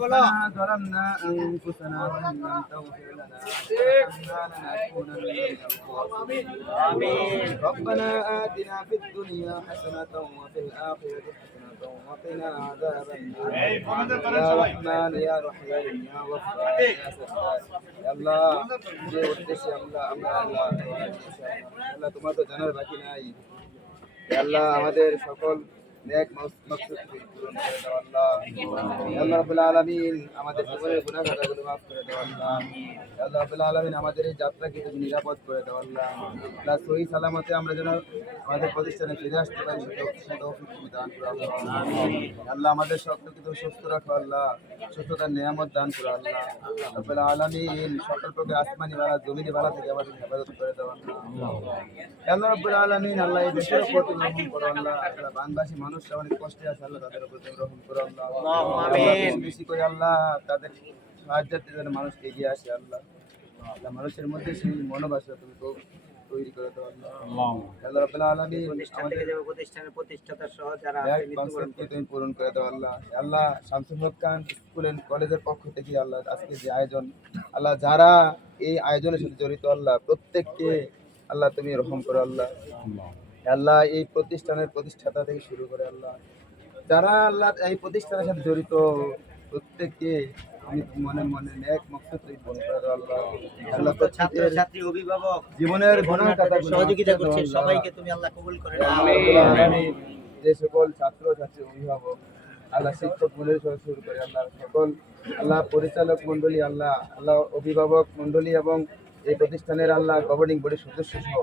اللهم آمين ربنا ظلمنا أنفسنا وإن لم تغفر لنا وترحمنا لنكونن من الخاسرين آمين ربنا آتنا في الدنيا حسنة وفي الآخرة حسنة وقنا عذاب النار يا رحمن يا رحيم يا غفار يا ستار يا الله যে উদ্দেশ্যে আমরা আমরা আল্লাহ আল্লাহ তোমার তো জানার বাকি নাই হে আল্লাহ আমাদের সকল নেক মকসুদ পূরণ করে দাও আল্লাহ। হে আল্লাহ রাব্বুল আলামিন আমাদের জীবনের গুনাহ খাতাগুলো করে দাও আল্লাহ। আল্লাহ রাব্বুল আলামিন আমাদের এই যাত্রাকে তুমি নিরাপদ করে দাও আল্লাহ। আল্লাহ সহি সালামতে আমরা যেন আমাদের প্রতিষ্ঠানে ফিরে আসতে পারি সেটা সেটা তৌফিক তুমি দান করো আল্লাহ। আল্লাহ আমাদের সকলকে তুমি সুস্থ রাখো আল্লাহ সুস্থতার নিয়ামত দান করো আল্লাহ। রাব্বুল আলামিন সকল প্রকার আসমানি বালা জমিনি বালা থেকে আমাদের হেফাজত করে দাও আল্লাহ। আল্লাহ রাব্বুল আলামিন আল্লাহ এই দেশের করো আল্লাহ। আল্লাহ বানবাসী মানুষরা অনেক কষ্টে আছে আল্লাহ তাদের উপর তুমি রহম করো আল্লাহ আমিন। বেশি করে আল্লাহ তাদের সাহায্যার্থে যেন মানুষ এগিয়ে আসে আল্লাহ। আল্লাহ মানুষের মধ্যে সেই মনোবাসা তুমি তো তৈরি করে দাও আল্লাহ। আল্লাহ রাব্বুল আলামিন প্রতিষ্ঠান থেকে যাবে প্রতিষ্ঠানের প্রতিষ্ঠাতা সহ যারা আছে তুমি পূরণ করে দাও আল্লাহ। আল্লাহ শামসুল হক খান স্কুল কলেজের পক্ষ থেকে আল্লাহ আজকে যে আয়োজন আল্লাহ যারা এই আয়োজনের সাথে জড়িত আল্লাহ প্রত্যেককে আল্লাহ তুমি রহম করো আল্লাহ। আল্লাহ এই প্রতিষ্ঠানের প্রতিষ্ঠাতা থেকে শুরু করে আল্লাহ। যারা আল্লাহ এই প্রতিষ্ঠানের সাথে জড়িত প্রত্যেককে আমি মনে মনে নেক মকসদ আল্লাহ। ছাত্র ছাত্রী অভিভাবক জীবনের তাদের খাতাগুলো সহযোগিতা মাফ করে দাও করছে সবাইকে তুমি আল্লাহ কবুল করে যে সকল ছাত্র ছাত্রী অভিভাবক আল্লাহ শিক্ষক মন্ডলী সহ শুরু করে আল্লাহ সকল আল্লাহ পরিচালক মন্ডলী আল্লাহ আল্লাহ অভিভাবক মন্ডলী এবং এই প্রতিষ্ঠানের আল্লাহ গভর্নিং বডির সদস্য সহ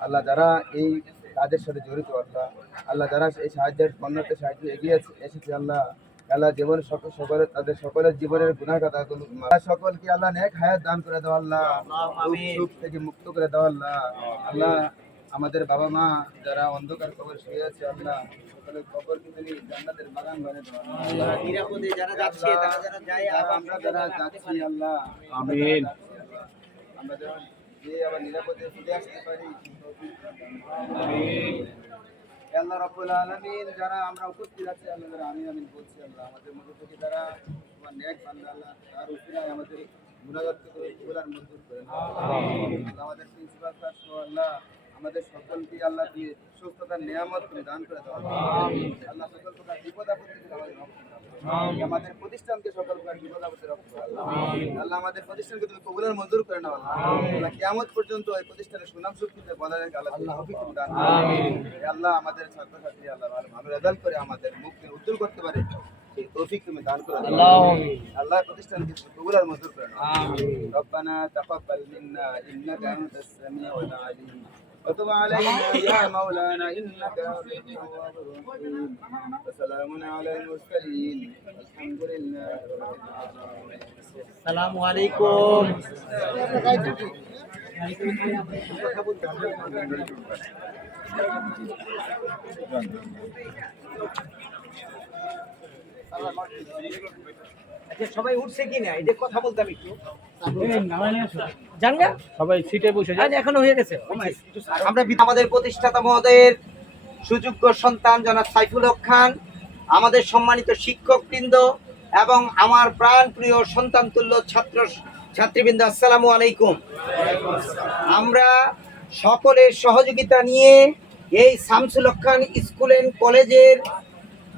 আল্লাহ যারা এই কাজের সাথে জড়িত আল্লাহ আল্লাহ যারা এই সাহায্যের বন্যাতে সাহায্য এগিয়ে এসেছে আল্লাহ। আল্লাহ জীবন সকল সকলের তাদের সকলের জীবনের গুণা কথাগুলো সকলকে আল্লাহ নেক হায়াত দান করে দাও আল্লাহ। সুখ থেকে মুক্ত করে দাও আল্লাহ। আল্লাহ আমাদের বাবা মা যারা অন্ধকার কবর শুয়ে আছে আল্লাহ সকলের কবরকে তুমি জান্নাতের বাগান বানিয়ে দাও আল্লাহ। আল্লাহ নিরাপদে যারা যাচ্ছে তারা যেন যায় আর আর আমরা যারা যাচ্ছি আল্লাহ আমিন। আমরা যে আবার নিরাপদে ফিরে আসতে পারি আল্লাহ রাব্বুল আলামিন যারা আমরা উপস্থিত আছি আল্লাহ যারা আমিন আমিন বলছি আমরা আমাদের মধ্যে থেকে যারা তোমার ন্যাক বান্দা আল্লাহ তার উসিলায় আমাদের গুণাগত করে মজবুত করে আমাদের প্রিন্সিপাল স্যার আল্লাহ আমাদের সকলকে আল্লাহ দিয়ে সুস্থতার নিয়ামত তুমি দান করে দাও আল্লাহ সকল প্রকার বিপদ আপদ থেকে আমাদের রক্ষা করো। আমাদের প্রতিষ্ঠানকে সকল প্রকার বিপদ আপদে রক্ষা করো। আল্লাহ আমাদের প্রতিষ্ঠানকে তুমি কবুলের মঞ্জুর করে নাও আল্লাহ আল্লাহ কিয়ামত পর্যন্ত এই প্রতিষ্ঠানের সুনাম সুখ্যাতি বজায় রেখে আল্লাহ তুমি তৌফিক তুমি দান করো। হে আল্লাহ আমাদের ছাত্রছাত্রী আল্লাহ ভালো ভালো রেজাল্ট করে আমাদের মুখকে উজ্জ্বল করতে পারে সেই তৌফিক তুমি দান করো আল্লাহ প্রতিষ্ঠানকে কবুলের মঞ্জুর করে নাও ربنا تقبل منا انك انت السميع العليم وتب علينا يا مولانا انك حميد وسلام على المرسلين الحمد لله رب العالمين السلام عليكم Thank you. আচ্ছা সবাই উঠছে কি না এটা কথা বলতাম একটু। জানগা? সবাই সিটে বসে আজ এখনও হয়ে গেছে। আমরা আমাদের প্রতিষ্ঠাতা মহোদয়ের সুযোগ্য সন্তান জনাব সাইফুল হক খান আমাদের সম্মানিত শিক্ষকবৃন্দ এবং আমার প্রাণ প্রিয় সন্তান তুল্য ছাত্র ছাত্রীবৃন্দ আসসালামু আলাইকুম। আমরা সকলের সহযোগিতা নিয়ে এই শামসুল খান স্কুল অ্যান্ড কলেজের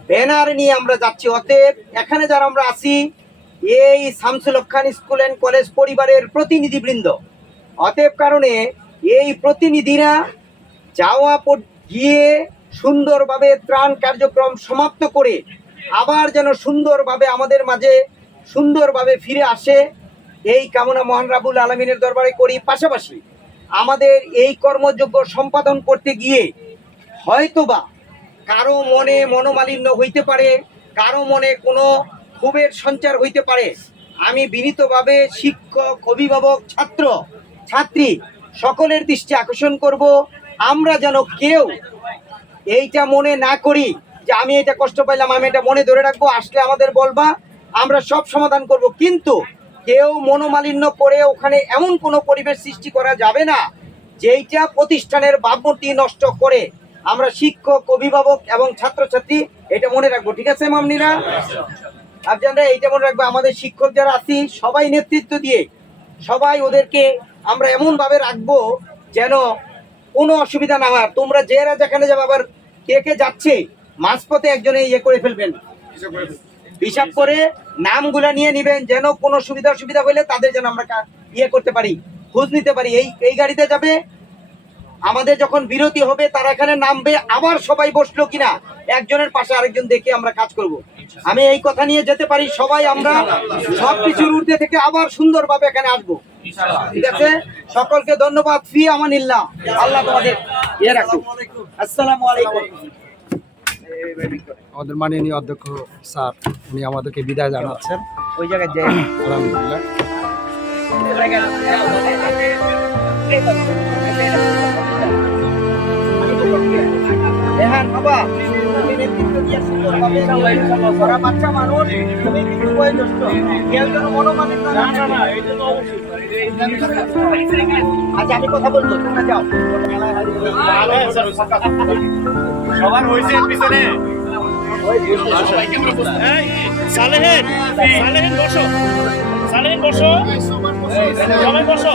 ব্যানার নিয়ে আমরা যাচ্ছি। অতএব এখানে যারা আমরা আছি, এই Shamsul Khan school and college পরিবারের প্রতিনিধিবৃন্দ, অতএব কারণে এই প্রতিনিধিরা যাওয়া গিয়ে সুন্দরভাবে ত্রাণ কার্যক্রম সমাপ্ত করে আবার যেন সুন্দরভাবে আমাদের মাঝে সুন্দরভাবে ফিরে আসে, এই কামনা মহান রাবুল আলমিনের দরবারে করি। পাশাপাশি আমাদের এই কর্মযোগ্য সম্পাদন করতে গিয়ে হয়তোবা কারও মনে মনোমালিন্য হইতে পারে, কারও মনে কোনো ক্ষোভের সঞ্চার হইতে পারে। আমি বিনীতভাবে শিক্ষক, অভিভাবক, ছাত্র, ছাত্রী সকলের দৃষ্টি আকর্ষণ করব। আমরা যেন কেউ এইটা মনে না করি যে আমি এটা কষ্ট পাইলাম, আমি এটা মনে ধরে রাখব, আসলে আমাদের বলবা আমরা সব সমাধান করব। কিন্তু কেউ মনোমালিন্য করে ওখানে এমন কোনো পরিবেশ সৃষ্টি করা যাবে না, যেইটা প্রতিষ্ঠানের ভাবমূর্তি নষ্ট করে। আমরা শিক্ষক, অভিভাবক এবং ছাত্রছাত্রী, এটা মনে রাখব, ঠিক আছে মামনিরা আপনারা এইটা মনে রাখব, আমাদের শিক্ষক যারা আছি, সবাই নেতৃত্ব দিয়ে, সবাই ওদেরকে আমরা এমন ভাবে রাখব যেন কোনো অসুবিধা না হয়। তোমরা যেরা যেখানে যাবে, আবার কে কে যাচ্ছে, মাঝপথে একজনে ইয়ে করে ফেলবেন। হিসাব করে নামগুলা নিয়ে নিবেন, যেন কোনো সুবিধা অসুবিধা হলে তাদের যেন আমরা ইয়ে করতে পারি, খোঁজ নিতে পারি। এই এই গাড়িতে যাবে আমাদের যখন বিরতি হবে তারা এখানে নামবে আবার সবাই বসল কিনা একজনের পাশে আরেকজন দেখে আমরা কাজ করব। আমি এই কথা নিয়ে যেতে পারি সবাই আমরা সবকিছুর ঊর্ধ্বে থেকে আবার সুন্দরভাবে এখানে আসব। ঠিক আছে? সকলকে ধন্যবাদ ফি আমানিল্লাহ আল্লাহ তোমাদের ইয়ে রাখুক। আসসালামু আলাইকুম। আমাদের মাননীয় অধ্যক্ষ স্যার উনি আমাদেরকে বিদায় জানাচ্ছেন। ওই জায়গায় যাই। আলহামদুলিল্লাহ। রেহান বাবা বাচ্চা মানুষ আচ্ছা আমি কথা বলব তোমরা যাও সবার হয়েছে পিছনে বসো। সালেহেন বসো। সবাই বসো।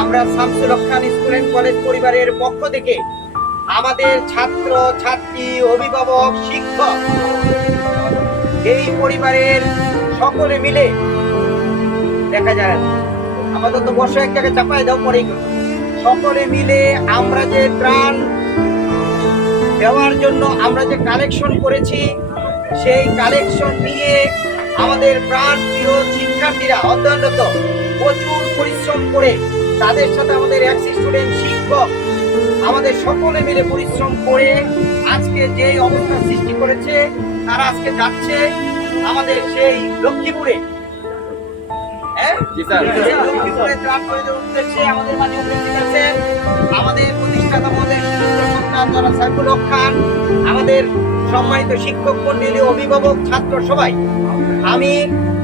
আমরা শামসুল খান স্কুল কলেজ পরিবারের পক্ষ থেকে আমাদের ছাত্র, ছাত্রী, অভিভাবক, শিক্ষক, এই পরিবারের সকলে মিলে দেখা যায়। আমাদের তো বসে এক জায়গায় চাপাই দাও, পরেই। সকলে মিলে আমরা যে ত্রাণ দেওয়ার জন্য আমরা যে কালেকশন করেছি, সেই কালেকশন নিয়ে আমাদের প্রাণ প্রিয় শিক্ষার্থীরা অধ্যয়নরত প্রচুর পরিশ্রম করে তাদের সাথে আমাদের এক স্টুডেন্ট শিক্ষক আমাদের সকলে মিলে পরিশ্রম করে আজকে যে অবস্থা সৃষ্টি করেছে, তারা আজকে যাচ্ছে আমাদের সেই লক্ষ্মীপুরে আমাদের খান, আমাদের সম্মানিত শিক্ষক মন্ডলী, অভিভাবক, ছাত্র সবাই, আমি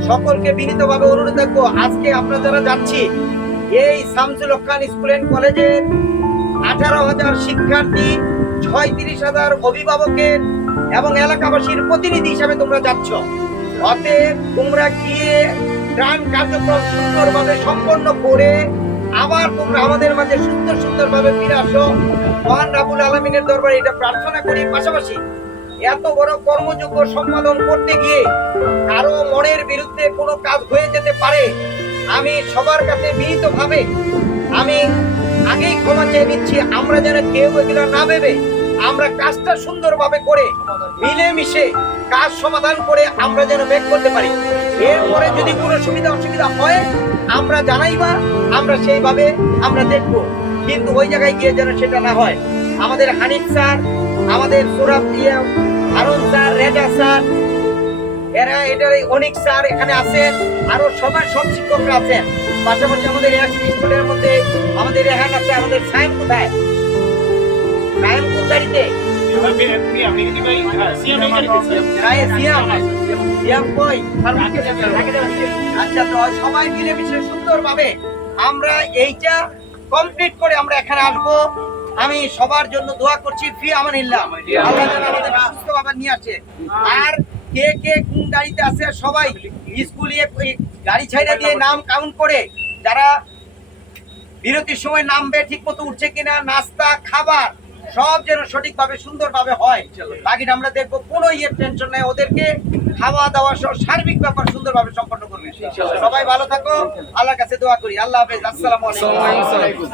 সকলকে বিনীতভাবে অনুরোধ রাখব, আজকে আমরা যারা যাচ্ছি, এই শামসুল খান স্কুল অ্যান্ড কলেজের আঠারো হাজার শিক্ষার্থী, ছয়ত্রিশ হাজার অভিভাবকের এবং এলাকাবাসীর প্রতিনিধি হিসাবে তোমরা যাচ্ছ। অতএব তোমরা গিয়ে ত্রাণ কার্যক্রম সুন্দরভাবে সম্পন্ন করে আবার তোমরা আমাদের মাঝে সুন্দর সুন্দরভাবে ফিরে আসো। মহান রাবুল আলমিনের দরবারে এটা প্রার্থনা করি। পাশাপাশি এত বড় কর্মযোগ্য সম্পাদন করতে গিয়ে কারও মনের বিরুদ্ধে কোনো কাজ হয়ে যেতে পারে, আমি সবার কাছে বিনীতভাবে আমি আগেই ক্ষমা চেয়ে নিচ্ছি। আমরা যেন কেউ এগুলো না ভেবে, আমরা কাজটা সুন্দরভাবে করে, মিলেমিশে কাজ সমাধান করে আমরা যেন বেক করতে পারি। এরপরে যদি কোনো সুবিধা, অসুবিধা হয়, আমরা জানাইবা আমরা সেইভাবে আমরা দেখব। কিন্তু ওই জায়গায় গিয়ে যেন সেটা না হয়। আমাদের হানিফ স্যার, আমাদের সুরাব ইয়া হারুন স্যার, রেজা স্যার, এরা এটার অনেক স্যার এখানে আছেন, আরও সবাই সব শিক্ষকরা আছেন। পাশাপাশি আমাদের এক মধ্যে আমাদের আছে, আমাদের কোথায়? কোন গাড়িতে আচ্ছা তো সবাই মিলেমিশে সুন্দরভাবে আমরা এইটা কমপ্লিট করে আমরা এখানে আসব। আমি সবার জন্য দোয়া করছি, ফি আমানিল্লাহ। আমাদের নিয়ে আসে। আর কে কে কোন গাড়িতে আছে সবাই স্কুল গাড়ি ছাইড়া দিয়ে নাম কাউন্ট করে যারা বিরতির সময় নামবে ঠিক মতো উঠছে কিনা নাস্তা খাবার সব যেন সঠিকভাবে সুন্দরভাবে হয়। বাকিটা আমরা দেখব কোনো ইয়ে টেনশন নেই ওদেরকে খাওয়া দাওয়া সহ সার্বিক ব্যাপার সুন্দরভাবে সম্পন্ন করবে সবাই ভালো থাকো আল্লাহর কাছে দোয়া করি। আল্লাহ হাফেজ আসসালামু আলাইকুম।